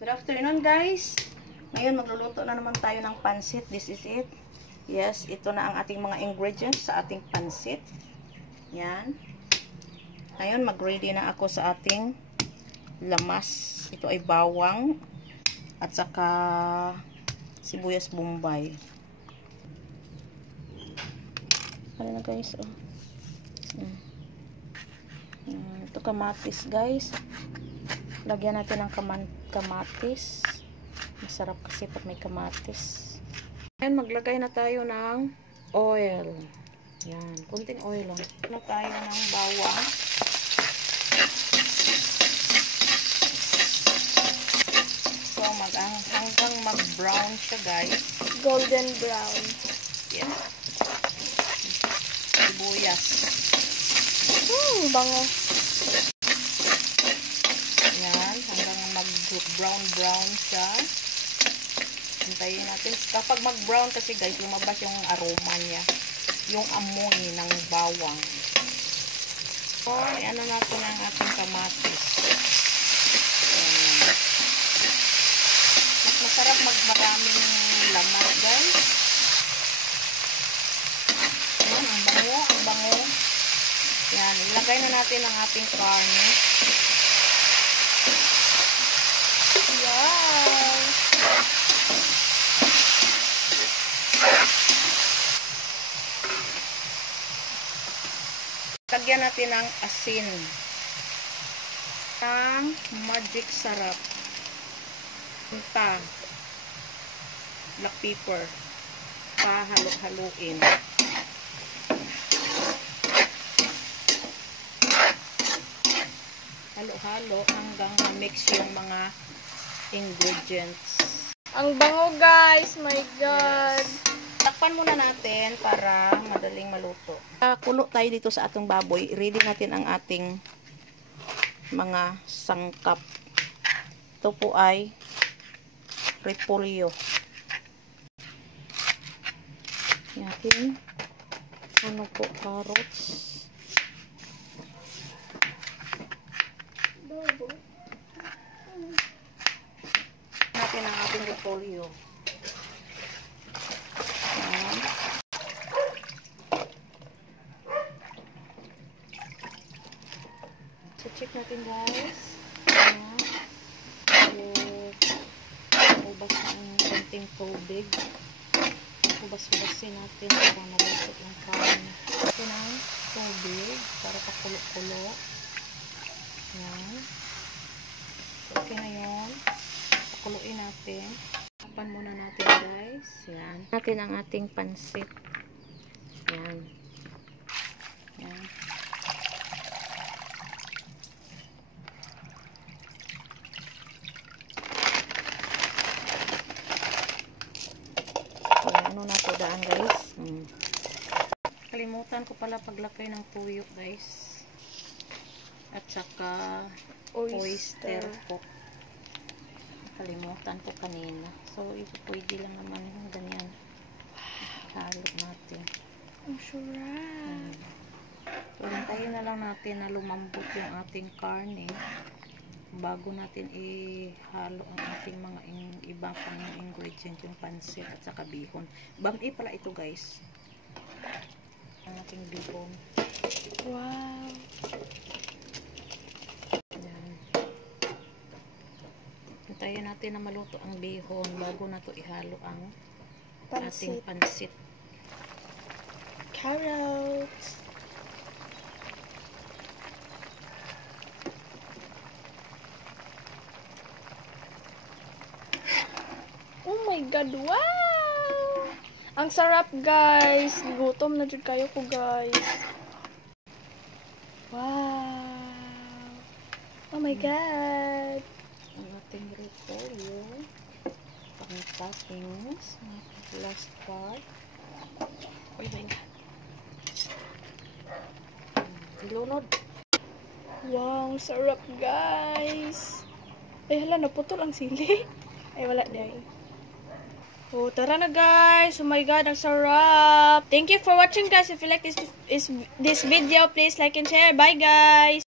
Good afternoon guys. Ngayon magluluto na naman tayo ng pansit. This is it. Yes, ito na ang ating mga ingredients sa ating pansit. Yan. Ngayon mag-ready na ako sa ating lamas. Ito ay bawang at saka sibuyas bombay. Ano na guys? Oh. Ito kamatis guys. Lagyan natin ng kamatis. Masarap kasi pag may kamatis. Ayan, maglagay na tayo ng oil. Yan, kunting oil lang. Na tayo ng bawang. So, hanggang mag-brown siya guys. Golden brown. Yes. Sibuyas. Bango. Yan, hanggang mag-brown siya. Hintayin natin. Kapag mag-brown kasi guys, lumabas yung aroma niya. Yung amoy ng bawang. So, ano natin ang ating kamatis. Mas masarap magmaraming laman guys. Yan, ang bango. Yan, ilagay na natin ang ating karne. Wow! Lagyan natin ng asin. Ang magic sarap. Punta. Black pepper. Pahalo-haluin. Halo-halo hanggang ma-mix yung mga ingredients. Ang bango guys, my god. Yes. Takpan muna natin para madaling maluto. Kulo tayo dito sa atong baboy. Ready natin ang ating mga sangkap. Ito po ay repolyo. Yakin. Ano po, carrots. Natin ang ating repolyo. So, check natin guys. Ubas ang konting tubig. Ubas-ubasin natin para malusot ng karne. Ito ng tubig para pakulo-kulo. Yan. Okay na yun. Pakuluin natin. Tapan muna natin guys. Yan. Natin ang ating pansit. Yan. Yan. Ano na to daan guys. Kalimutan ko pala paglagay ng tuyo guys. At saka oyster pork. Kalimutan ko kanina. So ito pwede lang naman yung ganyan. Halo natin. Ang sarap. So hintayin na lang natin na lumambot yung ating karne bago natin ihalo ang ating mga ibang pang ingredient, yung pansit at saka bihon. Bami pala ito guys. Ang ating bihon. Wow. Yan. Hintayin natin na maluto ang bihon bago na to ihalo ang ating pansit. Carrots. Oh my god, wow! Ang sarap guys. Gutom na dyan kayo ko guys. Wow! Oh my god! Ang ating repolyo. Pang toppings. Last part. Oh my god. Ilunod. Wow, sarap guys. Ay hala, naputol ang sili. Ay wala dahil. Oh, tara na guys. Oh my god, ang sarap. Thank you for watching guys. If you like this video, please like and share. Bye guys.